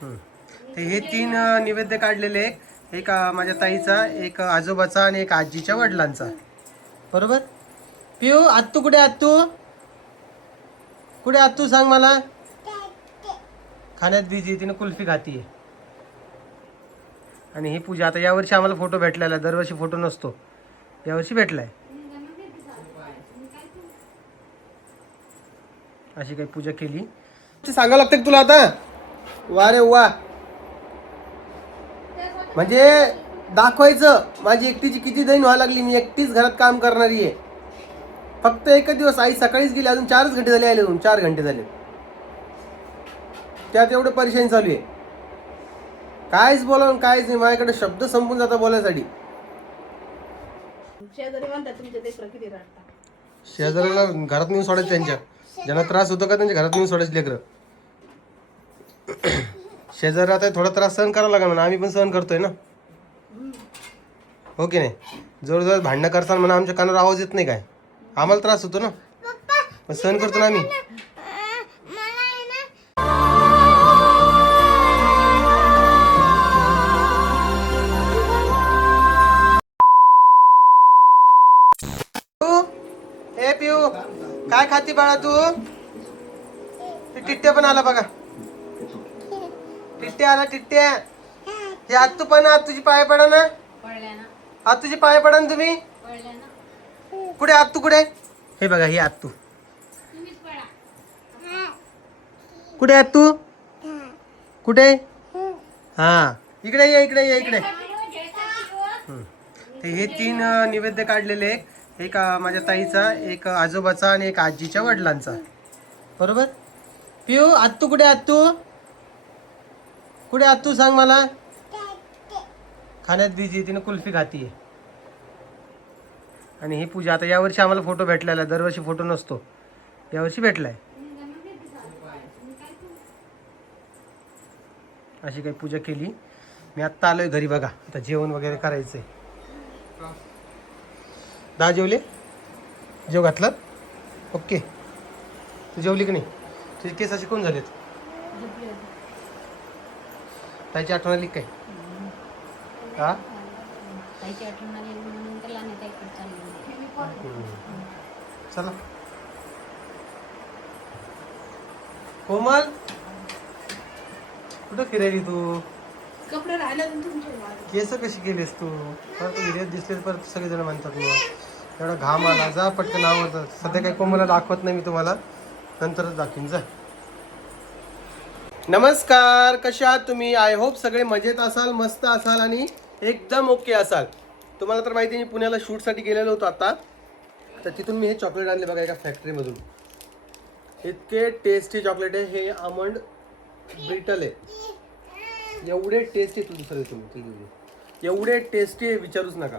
हे 3 नैवेद्य काढलेले, एक माझ्या ताईचा, एक आजोबाचा आणि एक आजीच्या वडिलांचा. बरोबर. पिऊ, आत्तू कुठे? आत्तू कुठे? आत्तू सांग मला. खाण्यात बिझी, तिने कुल्फी खातीये. आणि ही पूजा आता यावर्षी आम्हाला फोटो भेटलेला, दरवर्षी फोटो नसतो, यावर्षी भेटलाय. अशी काही पूजा केली ते सांगावं लागतं तुला आता. वा रे वा. म्हणजे दाखवायचं माझी एकटीची किती दैन व्हायला लागली. मी एकटीच घरात काम करणारी आहे. फक्त एकच दिवस आई सकाळीच गेली, अजून 4 घंटे झाले, आले अजून 4 घंटे झाले, त्यात एवढं परेशानी चालू आहे. कायच बोलावून कायच नाही, माझ्याकडे शब्द संपून जाता बोलायसाठी. शेजाऱ्याला घरात नेऊन सोडायचं, त्यांच्या ज्यांना त्रास होतो का त्यांच्या घरात नेऊन सोडायचं लेकरं. शेजारी आता थोडा त्रास सहन करावा लागेल म्हणा, आम्ही पण सहन करतोय ना, हो की नाही. जोरजोरात भांडणं करताना म्हणा आमच्या कानावर आवाज येत नाही काय, आम्हाला त्रास होतो ना, पण सहन करतो ना आम्ही. ए पिऊ, काय खाती बाळा तू? टिट्ट्या पण आला बघा, टिट्ट्या आला, टिट्ट्या. हे आत्तू पण, आत तुझी पाय पडा ना, आत तुझी पाय पडा ना तुम्ही. कुठे आत्तू कुठे? हे बघा ही आत्तू. कुठे आत्तू? कुठे? हा इकडे ये, इकडे ये, इकडे. हे 3 नैवेद्य काढलेले, एक माझ्या ताईचा, एक आजोबाचा आणि एक आजीच्या वडिलांचा. बरोबर. पिऊ, आत्तू कुठे? आत्तू कुठे? आत्तू सांग मला. खाण्यात बिझी, तिने कुल्फी खातीये. आणि ही पूजा आता यावर्षी आम्हाला फोटो भेटलेला, दरवर्षी फोटो नसतो, यावर्षी भेटलाय. अशी काही पूजा केली. मी आत्ता आलोय घरी बघा, आता जेवण वगैरे करायचंय. दहा जेवले? जेव घातलं? ओके. तू जेवली की नाही? तुझे केस असे कोण झालेत? ताईची आठवण आली काय? हा, चला. कोमल कुठं फिरायली तू? कपडे राहिले केस कशी केलीस तू? परत हिरेत दिसले परत सगळेजण म्हणतात मग एवढा घाम आला. जा पटकन आवडतं. सध्या काही कोमलला दाखवत नाही मी तुम्हाला, नंतरच दाखवीन. जा. नमस्कार, कसे आहात तुम्ही? आय होप सगळे मजेत असाल, मस्त असाल आणि एकदम ओके असाल. तुम्हाला तर माहिती आहे मी पुण्याला शूटसाठी गेलेलो होतो आता, तर तिथून मी हे चॉकलेट आणले बघा एका फॅक्टरीमधून. इतके टेस्टी चॉकलेट आहे हे. आमंड ब्रिटल आहे, एवढे टेस्टी. तू दुसरं तुम्ही एवढे टेस्टी आहे विचारूच नका.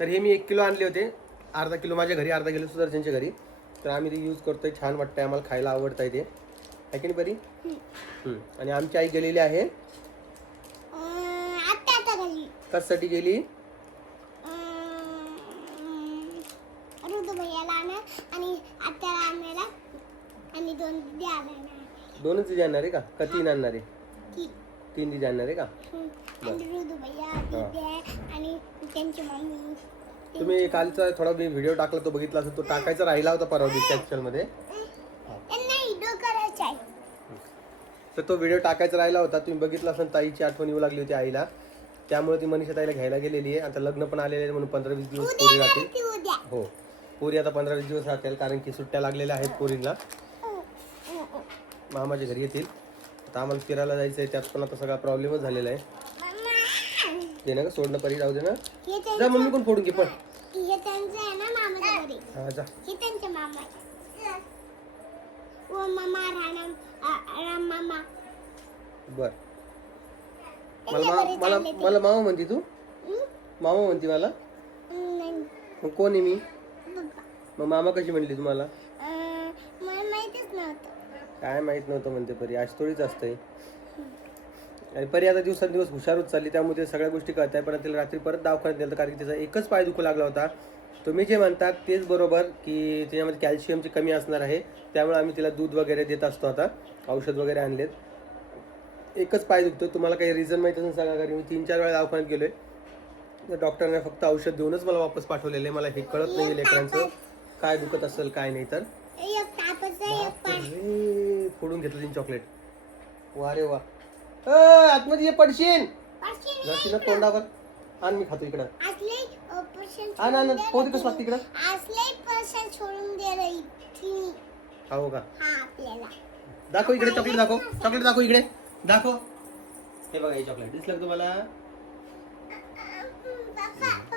तर हे मी 1 किलो आणले होते, अर्धा किलो माझ्या घरी, अर्धा किलो सुदर्शनच्या घरी. तर आम्ही ते यूज करतोय, छान वाटतंय आम्हाला, खायला आवडतंय ते, आहे की नाही बरी. आणि आमची आई गेलेली आहे, कशासाठी गेली? दोनच दिदी आणणार आहे का 3 आणणार आहे? 3 दिदी आणणार आहे का? तुम्ही कालचा थोडा व्हिडिओ टाकला तो बघितला असेल, तो टाकायचा राहिला होता परवा दिवशी ॲक्च्युअलमध्ये. तर तो व्हिडिओ टाकायचा राहिला होता, तुम्ही बघितला असेल. ताईची आठवण येऊ लागली होती आईला, त्यामुळे ती मनीषा ताईला घ्यायला गेलेली आहे. आता लग्न पण आलेले आहे म्हणून 15-20 दिवस पोरी राहतील. हो, पोरी आता 15-20 दिवस राहतील, कारण की सुट्ट्या लागलेल्या आहेत पोरींना. मामाच्या घरी येतील. आता आम्हाला फिरायला जायचं आहे, त्यात पण आता सगळा प्रॉब्लेमच झालेला आहे. दे ना, सोडणं परी, राहू दे ना. जा, मम्मी कोण फोडून घे पण. हा जा. बर. मला मामा म्हणती तू? मामा म्हणती मला? मग कोण आहे मी? मग मामा कशी म्हणली तुम्हाला? काय माहित नव्हतं म्हणते परी. आज थोडीच असतंय. आणि परी आता दिवसांदिवस हुशार होत चालली, त्यामुळे ते सगळ्या गोष्टी कळत आहे. पण तिला रात्री परत दवाखान्यात नेलं, कारण की त्याचा एकच पाय दुखू लागला होता. तुम्ही जे म्हणतात तेच बरोबर, की त्याच्यामध्ये कॅल्शियमची कमी असणार आहे. त्यामुळे आम्ही तिला दूध वगैरे देत असतो. आता औषध वगैरे आणलेत. एकच पाय दुखतो. तुम्हाला काही रिझन माहिती असेल सांगा, कारण मी 3-4 वेळा दवाखान्यात गेलोय. तर डॉक्टरने फक्त औषध देऊनच मला वापस पाठवलेलं आहे. मला हे कळत नाही लेकरांचं काय दुखत असेल काय नाही. तर बापरे, फोडून घेतलं तिने चॉकलेट. वा रे वा. आतमध्ये ये पडशील ना तोंडावर. आण मी खातो इकडं. आण पोहते कसं लागतं इकडं. हो का, दाखव इकडे चॉकलेट, दाखव चॉकलेट, दाखव इकडे, दाखव. हे बघा हे चॉकलेट दिसलं तुम्हाला.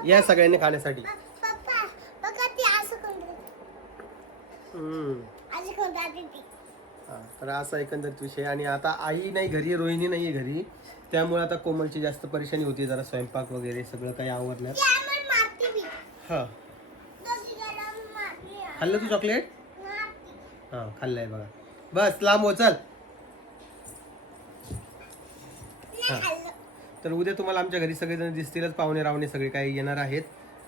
या सगळ्यांनी खाण्यासाठी. तर असा एकंदरीत विषय. आणि आता आई नाही घरी, रोहिणी नाहीये घरी, त्यामुळे आता कोमलची जास्त परेशानी होती. जरा स्वयंपाक वगैरे सगळं काही आवरण्यात. हा खाल्लं तू चॉकलेट. हा खाल्लंय बघा. बस लांब हो चल. हा तर उद्या तुम्हाला आमच्या घरी सगळेजण दिसतीलच. पाहुणे रावणे सगळे काही येणार आहेत.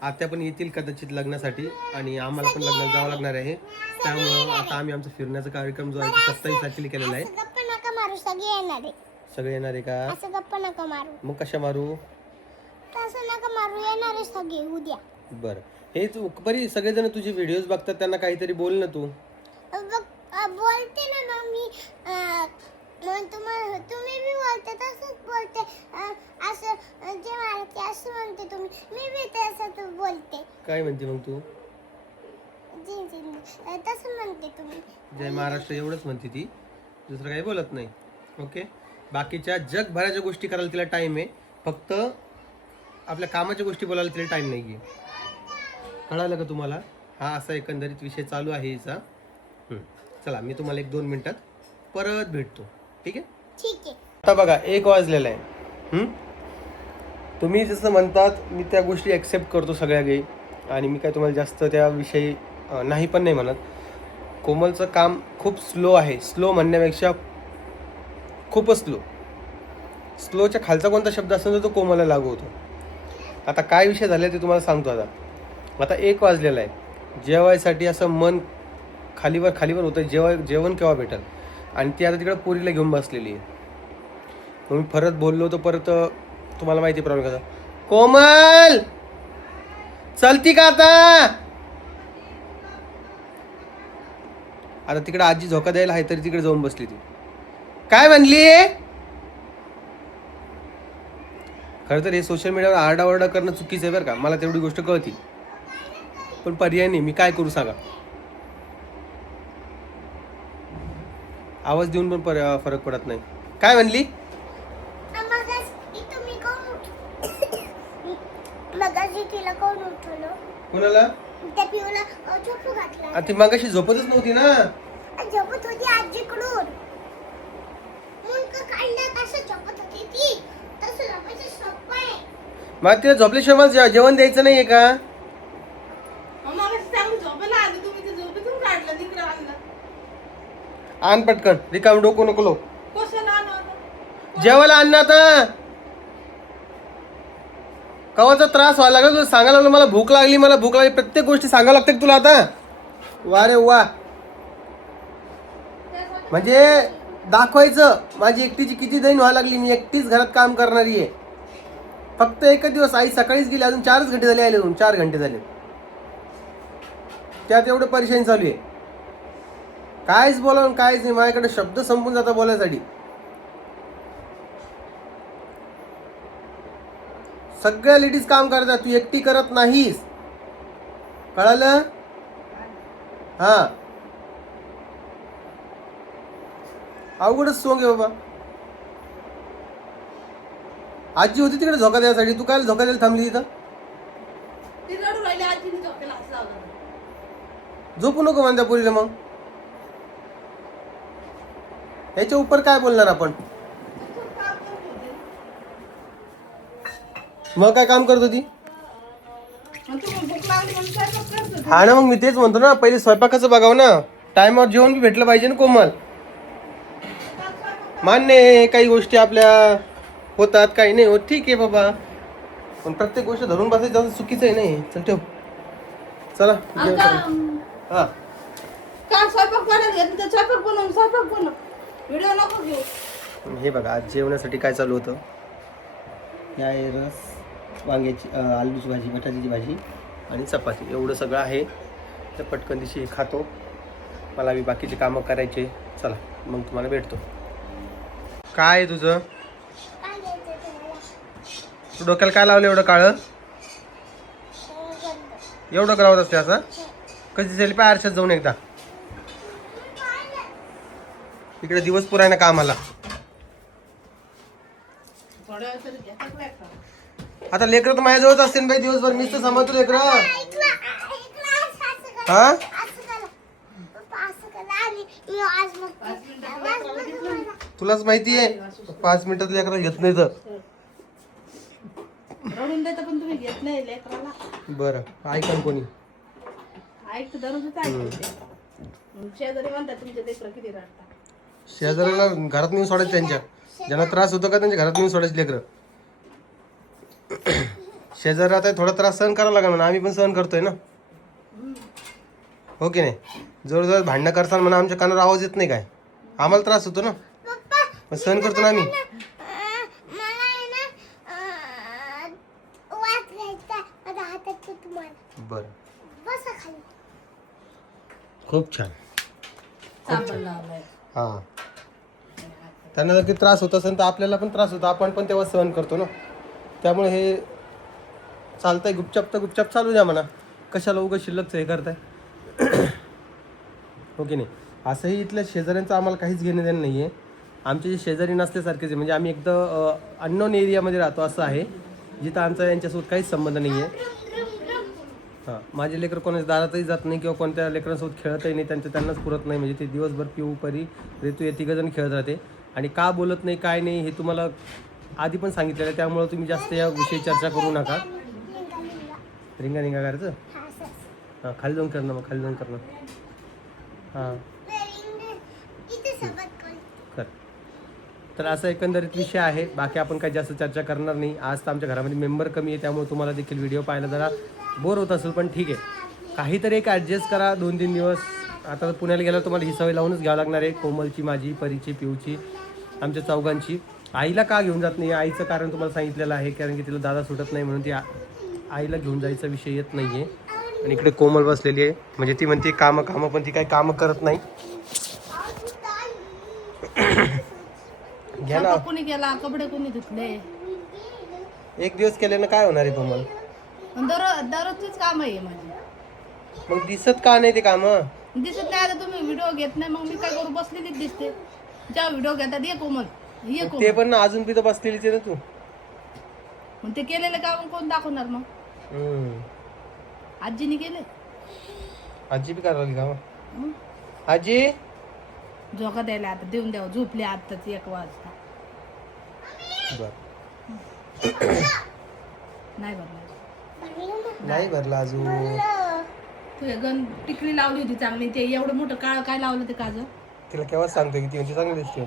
आत्या पण येतील कदाचित लग्नासाठी, आणि आम्हाला पण लग्नात जावं लागणार आहे. त्यामुळं आता आम्ही आमचा फिरण्याचा कार्यक्रम जो आहे तो 27 तारखेला केलेला आहे. सगळे येणार आहे का. मग कशा मारू. बरं हे तू बरी सगळेजण तुझे व्हिडिओज बघतात, त्यांना काहीतरी बोल ना तू. बोलते ना मी. तुम्ही बी बोलते तसंच बोलते. असं जे म्हणते असं म्हणते तुम्ही, मी बी तसंच बोलते. काय म्हणते मग तू. तसं म्हणते तुम्ही. जय महाराष्ट्र एवढंच म्हणते ती, दुसरं काही बोलत नाही. ओके, बाकीच्या जगभराच्या गोष्टी करायला तिला टाइम आहे, फक्त आपल्या कामाच्या गोष्टी बोलायला तिला टाइम नाही आहे. कळालं का तुम्हाला. हा असा एकंदरीत विषय चालू आहे हिचा. चला मी तुम्हाला 1-2 मिनिटात परत भेटतो. ठीक आहे. ठीक आहे. आता बघा 1 वाजलेला आहे. तुम्ही जसं म्हणतात मी त्या गोष्टी ॲक्सेप्ट करतो सगळ्या काही, आणि मी काय तुम्हाला जास्त त्याविषयी नाही पण नाही म्हणत. कोमलचं काम खूप स्लो आहे. स्लो म्हणण्यापेक्षा खूपच स्लोच्या खालचा कोणता शब्द असेल तर तो कोमलला लागू होतो. आता काय विषय झाला ते तुम्हाला सांगतो. आता 1 वाजलेला आहे. जेवायसाठी असं मन खालीवर होतं. जेवण केव्हा भेटेल, आणि ती आता तिकडे पोरीला घेऊन बसलेली आहे. मग मी परत बोललो तर परत तुम्हाला माहिती प्रॉब्लेम कसा. कोमल चलती का आता तिकडे आजी झोका द्यायला आहे तरी तिकडे जाऊन बसली. ती काय म्हणली. खरं तर हे सोशल मीडियावर आरडाओरडा करणं चुकीचं आहे बरं का. मला तेवढी गोष्ट कळती, पण पर्याय नाही. मी काय करू सांगा. आवाज देऊन पण फरक पडत नाही. काय म्हणली. कोणाला. ती मगाशी झोपतच नव्हती ना. झोपत होती आजीकडून. मग तिला झोपल्याशिवाय मला जेवण द्यायचं नाहीये का. आण पटकन, रिकाम डोकं नको लो. जेवायला आण ना आता. कवाचा त्रास व्हायला लागला तुला सांगायला लागलो. मला भूक लागली. प्रत्येक गोष्टी सांगावं लागते तुला आता. वा रे वा. म्हणजे दाखवायचं माझी एकटीची किती दैन व्हायला लागली. मी एकटीच घरात काम करणारी आहे. फक्त एकच दिवस आई सकाळीच गेली, अजून 4 घंटे झाले. आले 4 घंटे झाले. त्यात एवढं परेशानी चालू आहे. कायच बोलावून कायच नाही. माझ्याकडे शब्द संपून जातात बोलायसाठी. सगळ्या लेडीज काम करतात, तू एकटी करत नाहीस. कळालं. हा अवघडच सोंग आहे बाबा. आजी होती तिकडे झोका द्यायसाठी, तू काय झोका द्यायला थांबली तिथं. झोपू नको म्हणत्या पोरीला. मग याच्या उपर काय बोलणार आपण. मग काय काम करत होती. हा ना, मग मी तेच म्हणतो ना, पहिले स्वयंपाकाचं बघावं ना. टाइमवर जेवण बी भेटलं पाहिजे ना कोमल. मान्य आहे काही गोष्टी आपल्या होतात, काही नाही होत, ठीक आहे बाबा. पण प्रत्येक गोष्ट धरून बसायचं चुकीचं आहे. नाही चल ठेव. चला हा स्वयंपाक बनव. व्हिडिओ नको घेऊ. हे बघा आज जेवणासाठी काय चालू होतं. हे आहे रस, वांग्याची आलूची भाजी, बटाट्याची भाजी आणि चपाती. एवढं सगळं आहे. तर पटकन दिवशी खातो. मला बी बाकीचे कामं करायचे. चला मग तुम्हाला भेटतो. काय आहे तुझं? काय घ्यायचं तुम्हाला? तू डोक्याला काय लावलं एवढं काळं? गंध. एवढं करावं असते असं? कधी झाली पाय आरशात जाऊन एकदा. इकडे दिवस पुराय ना कामाला. आता लेकरं तर माझ्याजवळच असते ना बाई दिवसभर. मीच तर सांभाळतो लेकरं. हा तुलाच माहिती आहे 5 मिनिटात लेकरं घेत नाही तर. रडून देता पण तुम्ही घेत नाही लेकराला. बरं ऐकन कोणी. ऐकतं दररोजच ऐकते. शेजारी म्हणतात तुमचे लेकरं किती रडतात. शेजाऱ्याला घरात नेऊन सोडायचं त्यांच्या. ज्यांना त्रास होतो का त्यांच्या घरात नेऊन सोडायचे लेकरं. शेजारी आता थोडा त्रास सहन करावा लागला म्हणा. आम्ही पण सहन करतोय ना. हो की नाही. जवळजवळ भांडणं करताना म्हणा आमच्या कानावर आवाज येत नाही काय. आम्हाला त्रास होतो ना. पण सहन करतो ना आम्ही. बरं खूप छान. साबण लावलाय. हां त्यांना जर काही त्रास होत असेल तर आपल्याला पण त्रास होतो. आपण पण तेव्हा सहन करतो ना. त्यामुळे हे चालतंय. गुपचाप तर गुपचाप चालू द्या म्हणा. कशाला उगाच शिल्लकचं हे करताय. हो की नाही. असंही इथल्या शेजाऱ्यांचं आम्हाला काहीच घेणं देणं नाही आहे. आमचे जे शेजारी नसल्यासारखेच आहे. म्हणजे आम्ही एकदम अननोन एरियामध्ये राहतो असं आहे. जिथं आमचा यांच्यासोबत काहीच संबंध नाही आहे. हां माझे लेकरं कोणाच्या दारातही जात नाही किंवा कोणत्या लेकरांसोबत खेळतही नाही. त्यांनाच पुरत नाही. म्हणजे ते दिवसभर पिऊ परी ऋतू हे तिघंजण खेळत राहते. आणि का बोलत नाही काय नाही हे तुम्हाला आधी पण सांगितलेलं आहे. त्यामुळं तुम्ही जास्त या विषयी चर्चा करू नका. रिंगा रिंगा करायचं. हां खाली जाऊन करणं. मग खाली जाऊन करणं. हां कर. तर असा एकंदरीत विषय आहे. बाकी आपण काही जास्त चर्चा करणार नाही. आज तर आमच्या घरामध्ये मेंबर कमी आहे. त्यामुळे तुम्हाला देखील व्हिडिओ पाहायला जरा बोर होत असेल. पण ठीक आहे काहीतरी एक ॲडजस्ट करा 2-3 दिवस. आता पुण्याला गेल्यावर तुम्हाला ही सवय लावूनच घ्यावं लागणार आहे. कोमलची, माझी, परीची, पिऊची, आमच्या चौघांची. आईला का घेऊन जात नाही आईचं कारण तुम्हाला सांगितलेलं आहे. कारण की तिला दादा सुटत नाही म्हणून ती आईला घेऊन जायचा विषय येत नाही आहे. आणि इकडे कोमल बसलेली आहे. म्हणजे ती म्हणते कामं पण ती काही कामं करत नाही. घ्या ना. स्वयंपाक कोणी केला कपडे कोणी धुतले. एक दिवस केल्यानं काय होणार आहे कोमल? दररोजचीच काम आहे माझी. मग दिसत का नाही ते कामं? दिसत नाही. आता तुम्ही व्हिडिओ घेत नाही मग मी काय करू. बसलेलीच दिसते. जेव्हा व्हिडिओ घेतात ये कोमल ये ते कोमल. पण ना अजून बी तर बसलेलीच आहे ना तू. मग ते केलेलं काम कोण दाखवणार मग. आजीने केले. आजी बी करायला लागली कामं. मग आजी झोका द्यायला आता देऊन द्यावं. झोपली आताच 1 वाजता. बर नाही भरला. नाही भरला अजून. तू गण टिकली लावली होती चांगली. ते एवढं मोठं काळ काय लावलं ते काजळ. तिला केव्हा सांगतो की ती म्हणजे चांगली दिसते.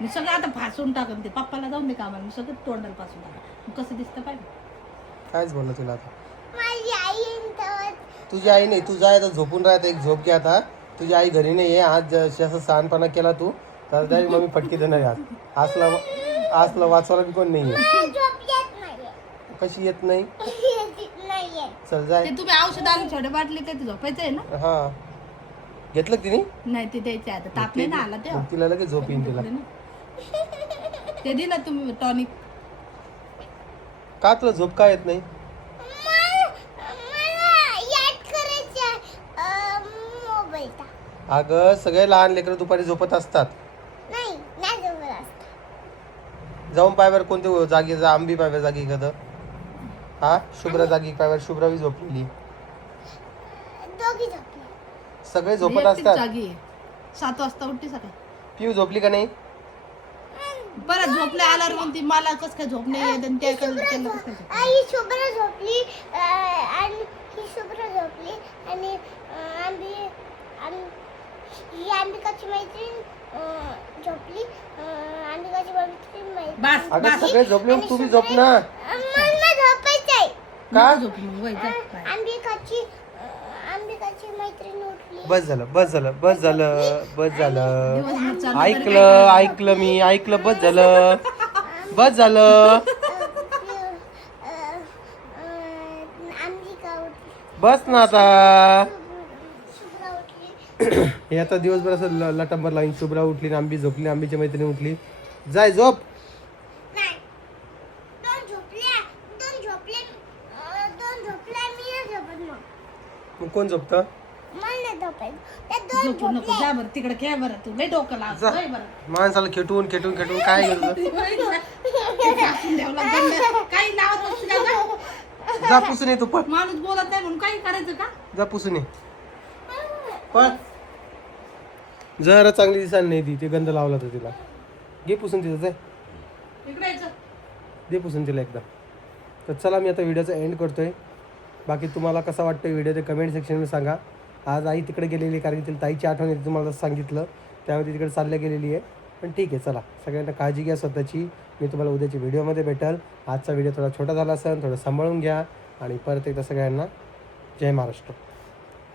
मी सगळं आता फासून टाकन. ते पप्पाला जाऊन दे कामाला. मी सगळं तोंडाला फासून टाकन. मग कसं दिसतं पाहिजे. कायच बोललं तुला आता. माझी आई येईन तेव्हा. तुझी आई नाही. तू जाय आता झोपून राहत. एक झोप घे आता. तुझी आई घरी नाही आहे. आज असं सहानपणा केला तू तर डायरेक्ट मम्मी फटकी देणार आहे. आजला वाचवायला बी कोण नाही आहे. झोप येत नाहीये. कशी येत नाही? नाहीये. चल जाय. ते तुम्ही औषध आणून छोट्या बाटली ते झोपायचं आहे ना. हा घेतलं का तिने? नाही ते द्यायचे आता. ताप नाही ना आला तेव्हा. मग तिला लगेच झोप येईन तिला. ते दिलं तुम्ही टॉनिक. का तुला झोप का येत नाही? मला याद करायचं मोबाईलचा. अगं सगळे लहान लेकरं दुपारी झोपत असतात. नाही नाही जवळ असतं. जाऊन पायवर कोणते जागी जा. आंबी पायवर जागी एखादं. हा शुभ्रा जागी पायवर. शुभ्रा बी झोपलेली. दोघी झोपले. सगळे झोपत एकटीच असतात. जागी आहे. 7 वाजता उठते सकाळी. पिऊ झोपली का नाही? परत झोपले आल्यावर म्हणते मला कस काय झोप नाही येत आणि त्या केलं कसं काय. ही शुभ्रा झोपली आणि ही शुभ्रा झोपली आणि ही अंबिकाची मैत्रीण झोपली. अंबिकाची मैत्रीण बस अगं बस सगळे झोपले मग तू बी झोप ना. मला झोपायचंय. का? झोप मग वय जा. बाय. अंबिकाची मैत्रीण उठली. बस झालं बस झालं बस झालं बस झालं. दिवसभर चाललं तरी ऐकलं ऐकलं मी ऐकलं. बस झालं बस झालं. अंबिका उठली. बस ना आता. शुभ्रा उठली. हे आता दिवसभर असं लटंबर लाईन. शुभ्रा उठली, आंबी झोपली, आंबीची मैत्रीण उठली. जाय झोप. नाही. दोन झोपल्या. मी नाही झोपत मग. मग कोण झोपतं? मला नाही झोपायचं. त्या दोन झोपू नको झोपल्या. जा बरं तिकडे खेळ बरं तू लय डोकं लाव जा. लय बरं माणसाला खेटून खेटून खेटून काय गेलं. घासून ठेवला गंड. काही लावत नसते का गं? जा पुसून ये तू पण. माणूस बोलत नाही म्हणून काही करायचं का? जा पुसून ये पण. जरा चांगली दिसायला नाही ती. ते गंध लावला तर तिला. घे पुसून तिथं जाय. इकडे यायचं. दे पुसून तिला एकदा. तर चला मी आता व्हिडिओचा एंड करतोय. बाकी तुम्हाला कसा वाटतं व्हिडिओ ते कमेंट सेक्शनमध्ये सांगा. आज आई तिकडे गेलेली कारण की तिला ताईची आठवण येते तुम्हाला सांगितलं. त्यामुळे ती तिकडे चालल्या गेलेली आहे. पण ठीक आहे चला. सगळ्यांना काळजी घ्या स्वतःची. मी तुम्हाला उद्याच्या व्हिडिओमध्ये भेटेल. आजचा व्हिडिओ थोडा छोटा झाला असेल थोडं सांभाळून घ्या. आणि परत एकदा सगळ्यांना जय महाराष्ट्र.